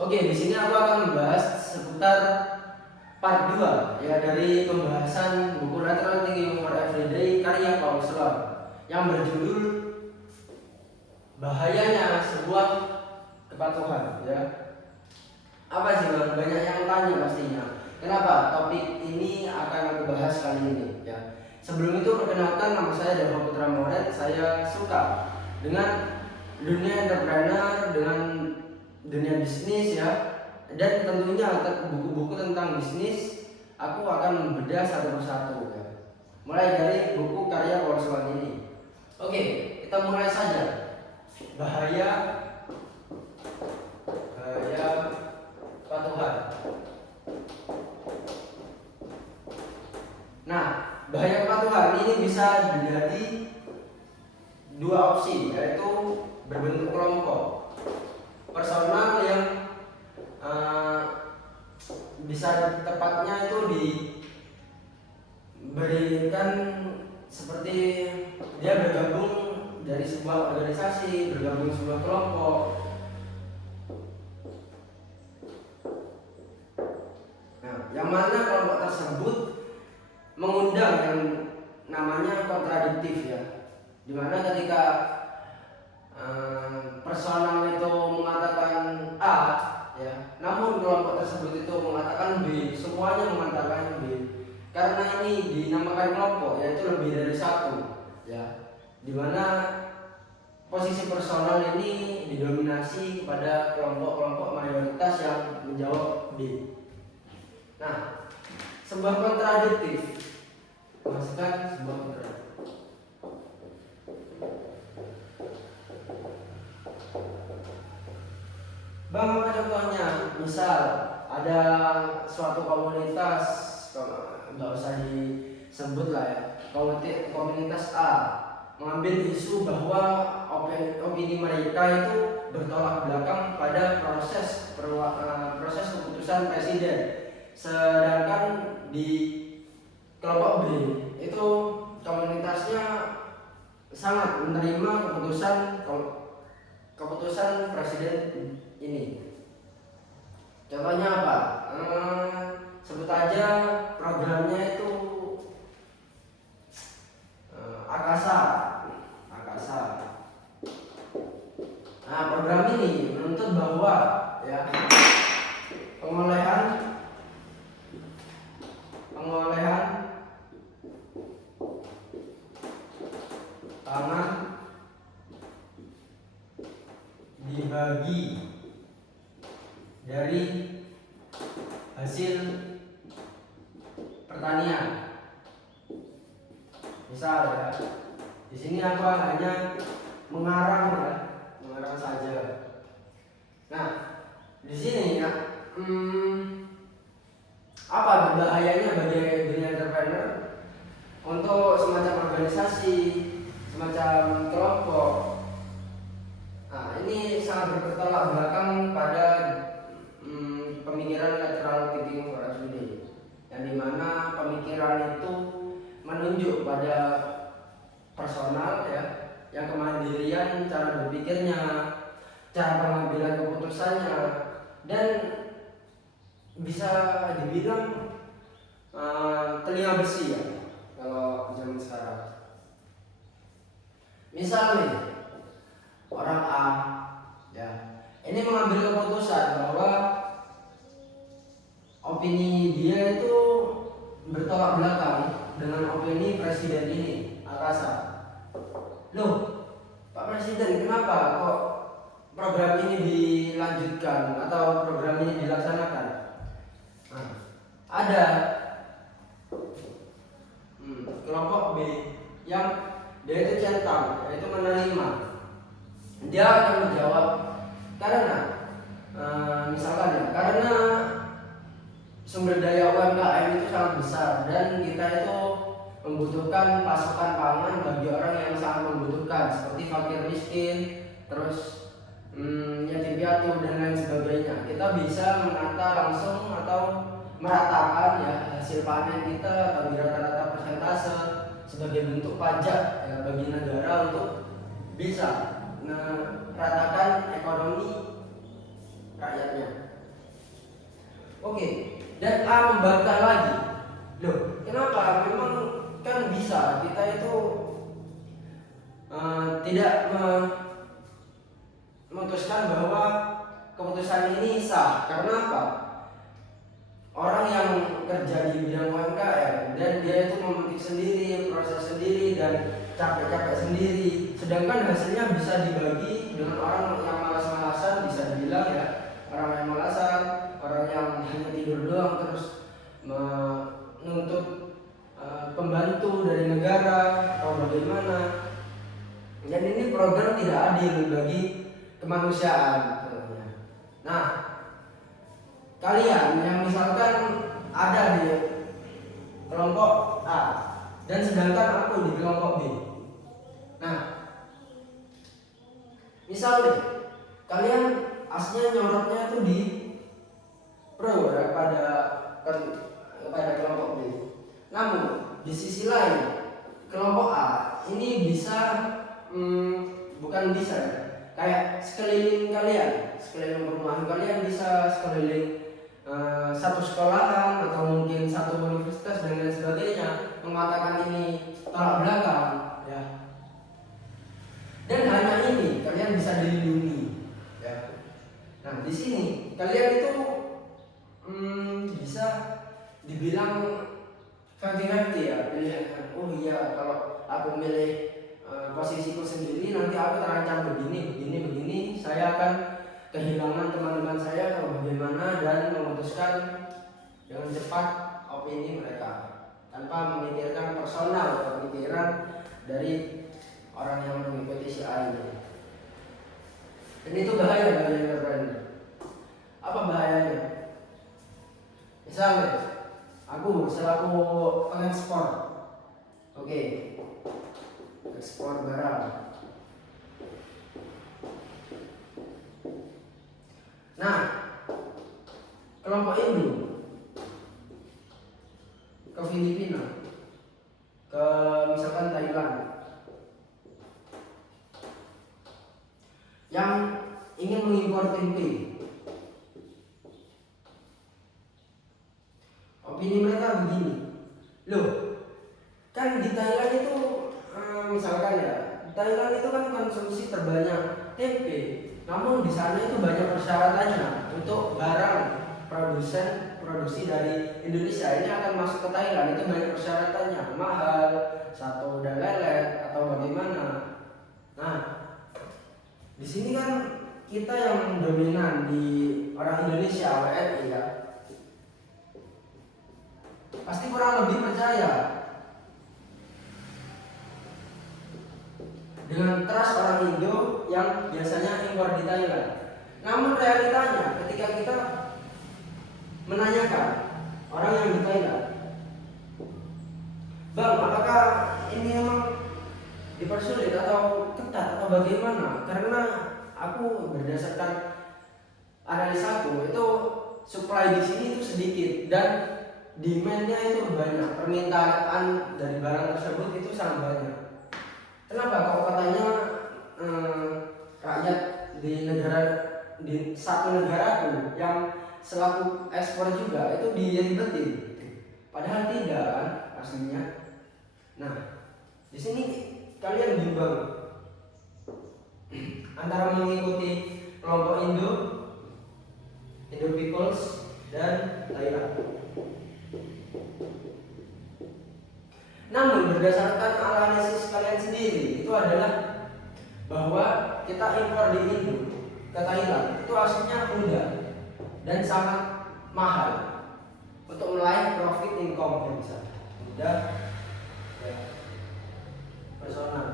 Oke, di sini aku akan membahas seputar part 2 ya dari pembahasan buku Lateral Thinking for Everyday karya Paul Sloan yang berjudul Bahayanya Sebuah Kepatuhan ya. Apa sih Bang? Banyak yang tanya pastinya. Kenapa topik ini akan aku bahas kali ini ya. Sebelum itu perkenalkan, nama saya Dava Putra Moret. Saya suka dengan dunia entrepreneur, dengan dunia bisnis ya, dan tentunya buku-buku tentang bisnis aku akan membedah satu persatu ya. Mulai dari buku karya Paul Sloan ini. Oke, kita mulai saja. Bahaya kepatuhan. Nah, bahaya kepatuhan ini bisa menjadi dua opsi, yaitu berbentuk kelompok personal yang bisa tepatnya itu diberikan seperti dia bergabung dari sebuah organisasi, bergabung sebuah kelompok. Nah, yang mana kelompok tersebut mengundang yang namanya kontradiktif ya, dimana ketika personal itu mengatakan A ya, namun kelompok tersebut itu mengatakan B, semuanya mengatakan B. Karena ini dinamakan kelompok, yaitu lebih dari satu ya, dimana posisi personal ini didominasi kepada kelompok-kelompok mayoritas yang menjawab B. Nah, sebuah kontradiktif, maksudkan sebuah kontradiktif. Bang, apa contohnya? Misal ada suatu komunitas, nggak usah disebut lah ya, komunitas A mengambil isu bahwa opini mereka itu bertolak belakang pada proses keputusan presiden, sedangkan di kelompok B itu komunitasnya sangat menerima keputusan presiden ini. Contohnya apa? Sebut aja programnya itu Akasa. Nah, program ini menuntut bahwa ya pengolehan tanah dibagi dari hasil pertanian. Misal ya, di sini aku hanya mengarang saja. Nah, di sini ya, apa berbahayanya bagi dunia entrepreneur untuk semacam organisasi, semacam kelompok? Nah, ini sangat bertolak belakang pada pemikiran lateral thinking for everyday, yang dimana pemikiran itu menunjuk pada personal ya, yang kemandirian cara berpikirnya, cara pengambilan keputusannya, dan bisa dibilang telinga besi ya kalau zaman sekarang. Misal nih, orang A ya, ini mengambil keputusan bahwa opini dia itu bertolak belakang dengan opini presiden ini, Akasa. Loh, Pak Presiden, kenapa kok program ini dilanjutkan atau program ini dilaksanakan? Nah, ada kelompok B yang dia itu centang, yaitu menerima. Dia akan menjawab karena misalkan ya, karena sumber daya UMKM itu sangat besar dan kita itu membutuhkan pasokan pangan bagi orang yang sangat membutuhkan, seperti fakir miskin, terus yatim piatu dan lain sebagainya. Kita bisa menata langsung atau meratakan ya hasil panen kita bagi rata-rata persentase sebagai bentuk pajak ya, bagi negara untuk bisa meratakan ekonomi rakyatnya. Oke, dan A membantah lagi. Loh, kenapa? Memang kan bisa kita itu tidak memutuskan bahwa keputusan ini sah. Karena apa? Orang yang kerja di bidang UMKM dan dia itu memetik sendiri, proses sendiri dan capek-capek sendiri, sedangkan hasilnya bisa dibagi dengan orang yang malas-malasan, bisa dibilang ya, orang yang malasan, orang yang hanya tidur doang terus menuntut pembantu dari negara atau bagaimana. Dan ini program tidak adil bagi kemanusiaan. Nah, kalian yang misalkan ada di kelompok A dan sedangkan aku di kelompok B. Nah, misalnya kalian aslinya nyorotnya itu di pro ya, kepada kelompok B. Namun di sisi lain kelompok A ini bisa bukan bisa ya, kayak sekeliling kalian, sekeliling perumahan kalian, bisa sekeliling satu sekolahan atau mungkin satu universitas dan lain sebagainya mengatakan ini tolak belakang ya. Dan hanya ini kalian bisa dilindungi ya. Nah, di sini kalian itu bisa dibilang 50-50 ya, pilihan. Oh iya, kalau aku milih posisiku sendiri nanti aku terancam begini, saya akan kehilangan teman-teman saya atau bagaimana, dan memutuskan dengan cepat opini mereka tanpa memikirkan personal atau pemikiran dari orang yang mengikuti si A ini. Dan itu bahaya bagi entrepreneur. Apa bahayanya? Misalnya aku selaku pengekspor, oke, ekspor barang. Nah, kelompok Indo ke Filipina, ke misalkan Thailand, yang ingin mengimpor tempe, opini mereka begini, loh, kan di Thailand itu misalkan ya, Thailand itu kan konsumsi terbanyak tempe, namun di sana itu banyak persyaratannya untuk barang produksi dari Indonesia ini akan masuk ke Thailand, itu banyak persyaratannya, mahal, satu dan lelet atau bagaimana. Nah, di sini kan kita yang dominan di orang Indonesia, WNI ya, pasti kurang lebih percaya dengan trust orang Indo yang biasanya impor di Thailand. Namun realitanya ketika kita menanyakan orang yang di Thailand, Bang, apakah ini memang dipersulit atau ketat atau bagaimana? Karena aku berdasarkan analisaku itu supply di sini itu sedikit dan demand-nya itu banyak, permintaan dari barang tersebut itu sangat banyak. Kenapa? Kalau katanya rakyat di satu negara pun yang selaku ekspor juga itu diribetin, padahal tidak kan aslinya. Nah, di sini kalian bimbang antara mengikuti kelompok Indo Peoples dan Thailand. Namun berdasarkan analisis kalian sendiri itu adalah bahwa kita impor di Indo ke Thailand itu aslinya mudah dan sangat mahal untuk meraih profit income yang bisa mudah ya, personal.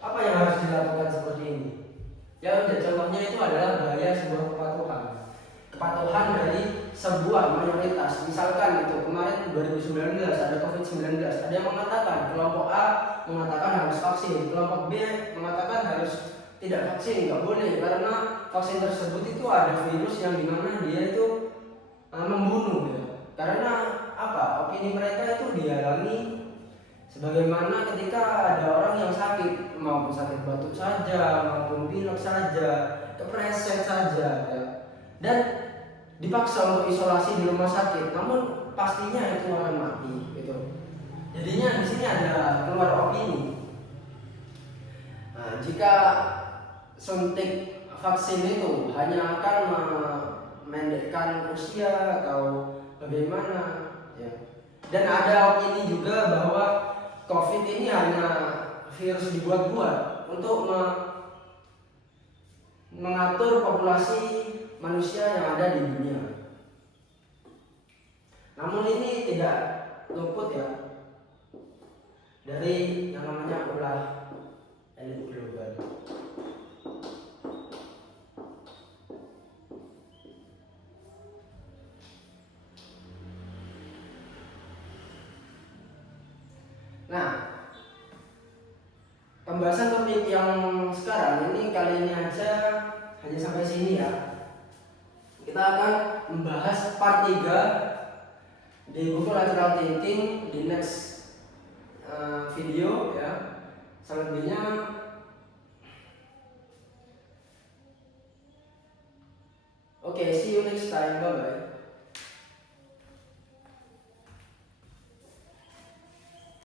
Apa yang harus dilakukan seperti ini? Ya udah, contohnya itu adalah bahaya sebuah kepatuhan dari sebuah mayoritas. Misalkan itu kemarin 2019 ada COVID-19, ada yang mengatakan kelompok A mengatakan harus vaksin, kelompok B mengatakan harus tidak vaksin, nggak boleh karena vaksin tersebut itu ada virus yang dimana dia itu membunuh ya. Karena apa? Opini mereka itu dihalangi Sebagaimana ketika ada orang yang sakit, maupun sakit batuk saja, maupun pilek saja, kepreset saja, ya, dan dipaksa untuk isolasi di rumah sakit, namun pastinya itu akan mati, gitu. Jadinya di sini ada keluar opini. Nah, jika suntik vaksin itu hanya akan memendekkan usia atau bagaimana, ya. Dan ada opini juga bahwa COVID ini hanya virus dibuat-buat untuk mengatur populasi manusia yang ada di dunia. Namun ini tidak luput ya dari yang namanya ulah elit global. Nah, pembahasan topik yang sekarang ini kali ini aja hanya sampai sini ya. Kita akan membahas part 3 di buku Lateral Thinking di next video ya. Selebihnya oke, see you next time, bye bye.